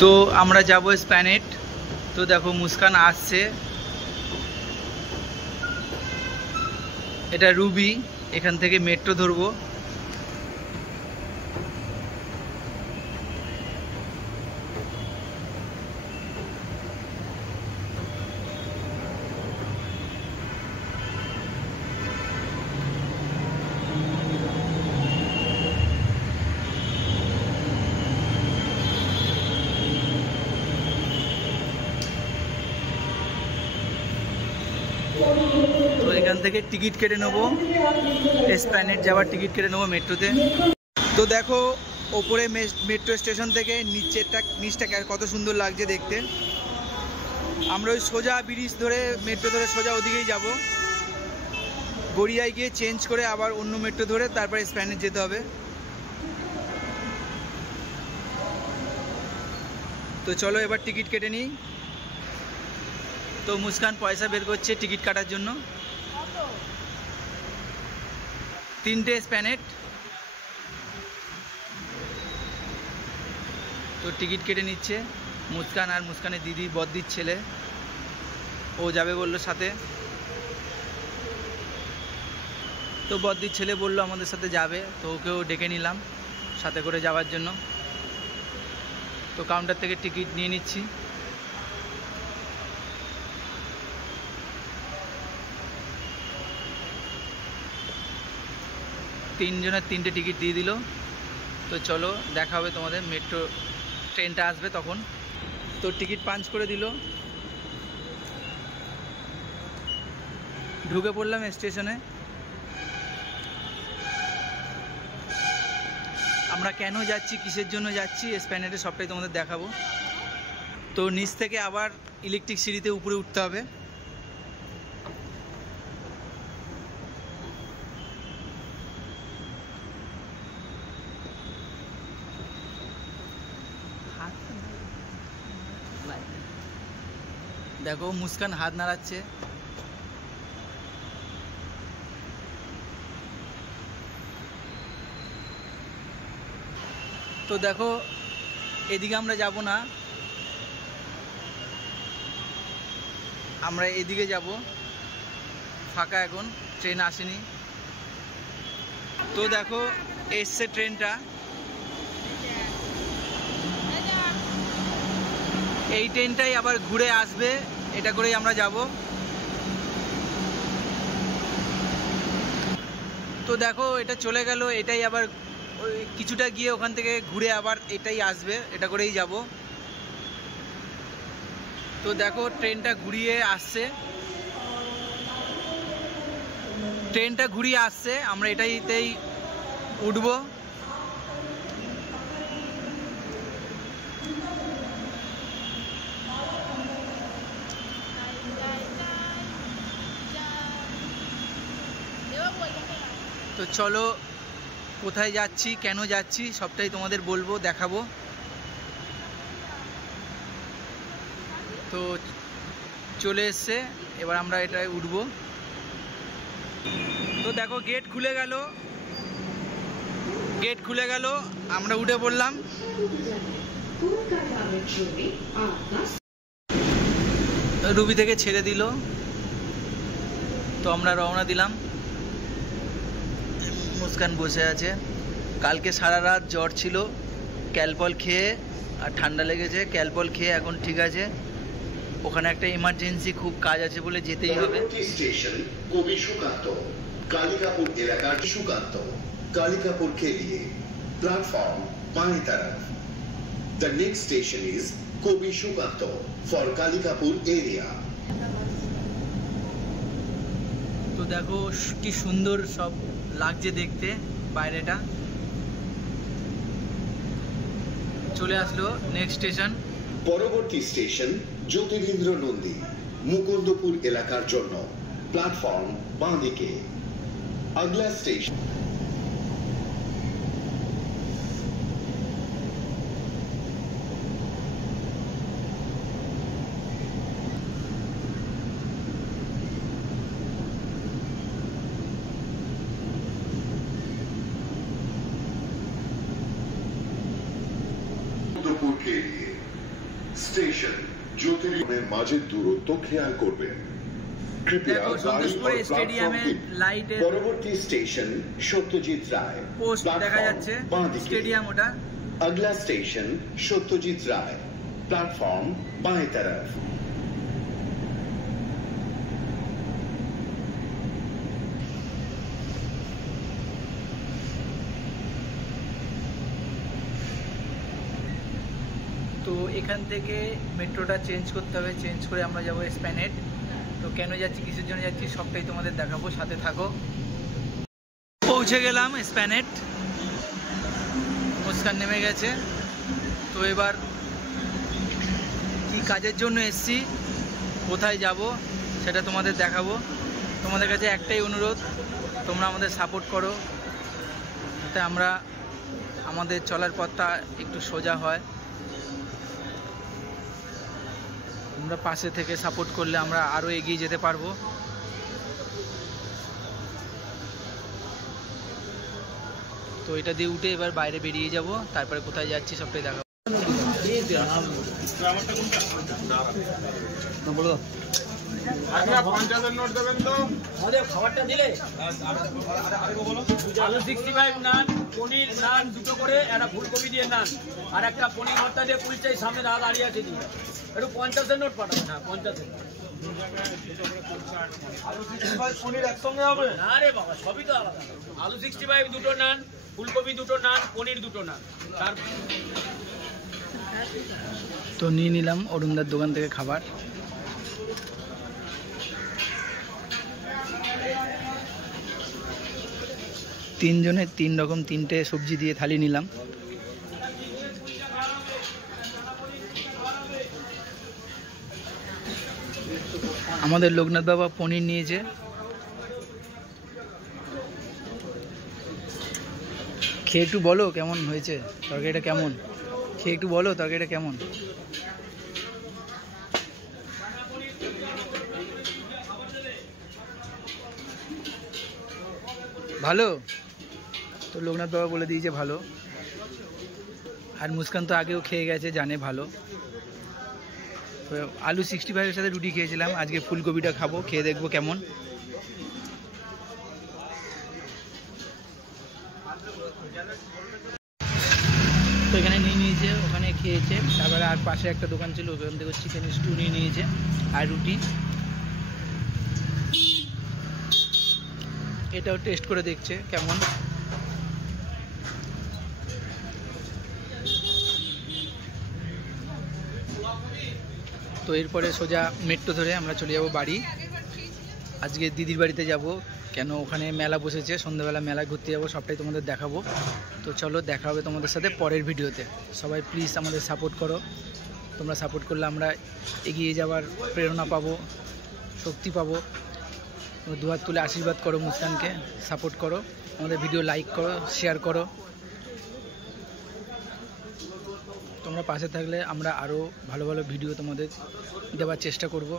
তো আমরা যাব স্প্ল্যানেড। তো দেখো মুস্কান আসছে, এটা রুবি, এখান থেকে মেট্রো ধরবো। তো এখান থেকে টিকিট কেটে নেবো, স্প্ল্যানেড যাওয়ার টিকিট কেটে নেবো মেট্রোতে। তো দেখো ওপরে মেট্রো স্টেশন থেকে নিচটা কত সুন্দর লাগছে দেখতে। আমরা ওই সোজা ব্রিজ ধরে মেট্রো ধরে সোজা ওদিকেই যাব, গড়িয়ায় গিয়ে চেঞ্জ করে আবার অন্য মেট্রো ধরে তারপরে স্প্ল্যানেড যেতে হবে। তো চলো এবার টিকিট কেটে নিই। তো মুস্কান পয়সা বের করছে টিকিট কাটার জন্য। 3টে স্প্ল্যানেড। তো টিকিট কেটে নিচ্ছে মুস্কান আর মুস্কানের দিদি বদ্দির ছেলে, ও যাবে বললো সাথে। তো বদ্দির ছেলে বললো আমাদের সাথে যাবে, তো ওকেও ডেকে নিলাম সাথে করে যাওয়ার জন্য। তো কাউন্টার থেকে টিকিট নিয়ে নিচ্ছি। তিনজনের 3টে টিকিট দিয়ে দিল। তো চলো দেখা হবে তোমাদের, মেট্রো ট্রেনটা আসবে তখন। তো টিকিট পাঞ্চ করে দিল, ঢুকে পড়লাম স্টেশনে। আমরা কেন যাচ্ছি, কিসের জন্য যাচ্ছি, স্প্ল্যানেডে সবটাই তোমাদের দেখাবো। তো নিচ থেকে আবার ইলেকট্রিক সিঁড়িতে উপরে উঠতে হবে। দেখো মুস্কান হাত নাড়াচ্ছে। তো দেখো এদিকে আমরা যাব না, আমরা এদিকে যাব, ফাঁকা এখন, ট্রেন আসেনি। তো দেখো এসছে ট্রেনটা, এই ট্রেনটাই আবার ঘুরে আসবে, এটা করেই আমরা যাব। তো দেখো এটা চলে গেল, এটাই আবার ওই কিছুটা গিয়ে ওখান থেকে ঘুরে আবার এটাই আসবে, এটা করেই যাব। তো দেখো ট্রেনটা ঘুরিয়ে আসছে, ট্রেনটা ঘুরিয়ে আসছে, আমরা এটাইতেই উঠবো। তো চলো কোথায় যাচ্ছি, কেন যাচ্ছি সবটাই তোমাদের বলবো, দেখাবো। তো চলে এসছে, এবার আমরা এটায় উঠবো। তো দেখো গেট খুলে গেল, গেট খুলে গেল, আমরা উঠে পড়লাম। রুবি থেকে ছেড়ে দিল, তো আমরা রওনা দিলাম। মুস্কান বসে আছে, কালকে সারা রাত জ্বর ছিল, ক্যালপল খেয়ে আর ঠান্ডা লেগেছে, ক্যালপল খেয়ে এখন ঠিক আছে। ওখানে একটা ইমার্জেন্সি খুব কাজ আছে বলে যেতেই হবে। স্টেশন কবি সুকান্ত, कालिकापुर इलाका सुकांत, कालिकापुर के लिए प्लेटफॉर्म बाईं तरफ। The next station is Kobi Shukanto for Kalikapur area. তো দেখো কি সুন্দর সব লাগছে দেখতে বাইরেটা। চলে আসলো নেক্সট স্টেশন। পরবর্তী স্টেশন জ্যোতিরিন্দ্র নন্দী, মুকুন্দপুর এলাকার জন্য প্ল্যাটফর্ম বাঁ দিকে। আগলা স্টেশন के लिए স্টেশন জ্যোতির্লিঙ্গের মাঝের দূরত্ব খেয়াল করবেন। কৃপয়া গাড়ি और প্ল্যাটফর্ম की লাইটের পরবর্তী স্টেশন সত্যজিৎ রায় পোস্ট দেখা যাচ্ছে, স্টেডিয়াম ওটা। अगला स्टेशन सत्यजीत राय प्लेटफॉर्म बाएं तरफ। তো এখান থেকে মেট্রোটা চেঞ্জ করতে হবে, চেঞ্জ করে আমরা যাবো এসপ্ল্যানেড। তো কেন যাচ্ছি, কিসের জন্য যাচ্ছি, সবটাই তোমাদের দেখাবো, সাথে থাকো। পৌঁছে গেলাম এসপ্ল্যানেড, মুস্কান নেমে গেছে। তো এবার কি কাজের জন্য এসছি, কোথায় যাব সেটা তোমাদের দেখাবো। তোমাদের কাছে একটাই অনুরোধ, তোমরা আমাদের সাপোর্ট করো, যাতে আমরা আমাদের চলার পথটা একটু সোজা হয়। তোমরা পাশে থেকে সাপোর্ট করলে আমরা আরও এগিয়ে যেতে পারবো। তো এটা দিয়ে উঠে এবার বাইরে বেরিয়ে যাব, তারপরে কোথায় যাচ্ছি সবটাই দেখাবো। নোট দেবেন তো খাবারটা দিলে আলু 65 নান, পনির নান দুটো করে, একটা ফুলকপি দিয়ে নান আর একটা পনির ভর্তা দিয়ে কুলচাই সামনে দাঁড়িয়ে আছে দিন। একটু 50-এর নোট পাঠাবেন। হ্যাঁ 50-এর। আলু 65 পনির একসঙ্গে হবে না রে বাবা, সবই তো আলাদা। আলু 65 দুটো নান, ফুলকপি দুটো নান, পনির দুটো নান। তো নিয়ে নিলাম অরুণদার দোকান থেকে খাবার। তিনজনের 3 রকম 3টে সবজি দিয়ে থালি নিলাম। আমাদের লোকনাথ বাবা পনির নিয়েছে। খেয়ে একটু বলো কেমন হয়েছে তরকারিটা, কেমন খেয়ে একটু বলো তরকারিটা কেমন। ভালো? তো লোকনাথ বাবা বলে দিয়েছে ভালো। আর মুস্কান তো আগেও খেয়ে গেছে, জানে ভালো। তো আলু 65-এর সাথে রুটি খেয়েছিলাম, আজকে ফুলকপিটা খাবো, খেয়ে দেখবো কেমন। তো এখানে নিয়ে নিয়েছে, ওখানে খেয়েছে। তারপরে আর পাশে একটা দোকান ছিল, ওখান থেকে চিকেন স্টু নিয়ে নিয়েছে আর রুটি। এটাও টেস্ট করে দেখছে কেমন। তো এরপরে সোজা মেট্রো ধরে আমরা চলে যাব বাড়ি। আজকে দিদির বাড়িতে যাব, কেন ওখানে মেলা বসেছে, সন্ধ্যাবেলা মেলা ঘুরতে যাব, সবটাই তোমাদের দেখাবো। তো চলো, দেখা হবে তোমাদের সাথে পরের ভিডিওতে। সবাই প্লিজ আমাদের সাপোর্ট করো, তোমরা সাপোর্ট করলে আমরা এগিয়ে যাওয়ার প্রেরণা পাবো, শক্তি পাবো। দুহাত তুলে আশীর্বাদ করো, মুস্কানকে সাপোর্ট করো, আমাদের ভিডিও লাইক করো, শেয়ার করো। তোমরা পাশে থাকলে আমরা আরও ভালো ভালো ভিডিও তোমাদের দেওয়ার চেষ্টা করব।